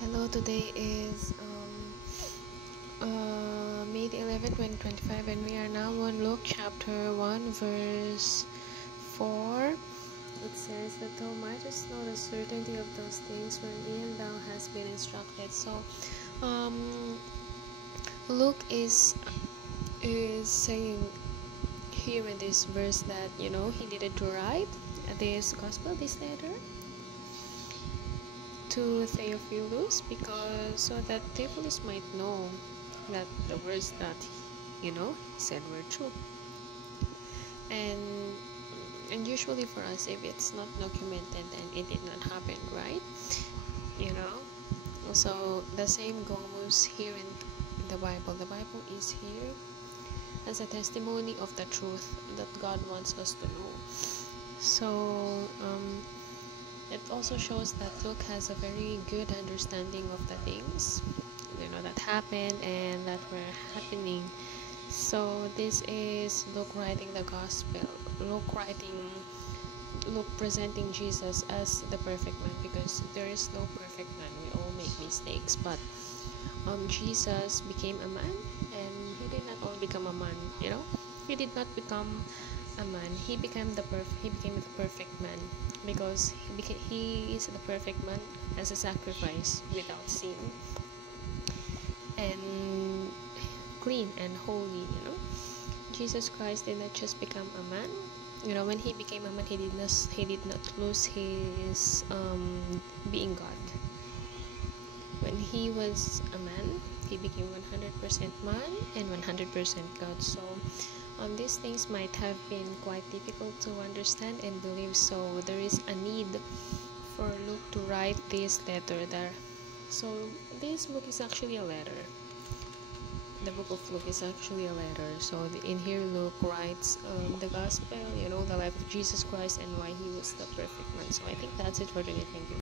Hello, today is May the 11th, 2025, and we are now on Luke chapter 1, verse 4. It says that thou mightest know the certainty of those things wherein thou hast been instructed. So, Luke is saying here in this verse that he needed to write this gospel, this letter, to Theophilus, because so that Theophilus might know that the words that he said were true. And usually for us, if it's not documented, then it did not happen, right? So the same goes here in the Bible. The Bible is here as a testimony of the truth that God wants us to know. So it also shows that Luke has a very good understanding of the things that happened and that were happening. So this is Luke writing the gospel, Luke presenting Jesus as the perfect man, because there is no perfect man. We all make mistakes, but Jesus became a man, and he did not only become a man. He did not become a man. He became the perfect man, because he is the perfect man as a sacrifice, without sin and clean and holy. Jesus Christ did not just become a man. When he became a man, he did not lose his being God. When he was a man, he became 100% man and 100% God. So these things might have been quite difficult to understand and believe, so there is a need for Luke to write this letter there. So this book is actually a letter. The book of Luke is actually a letter. So in here, Luke writes the gospel, the life of Jesus Christ, and why he was the perfect man. So I think that's it for today. Thank you.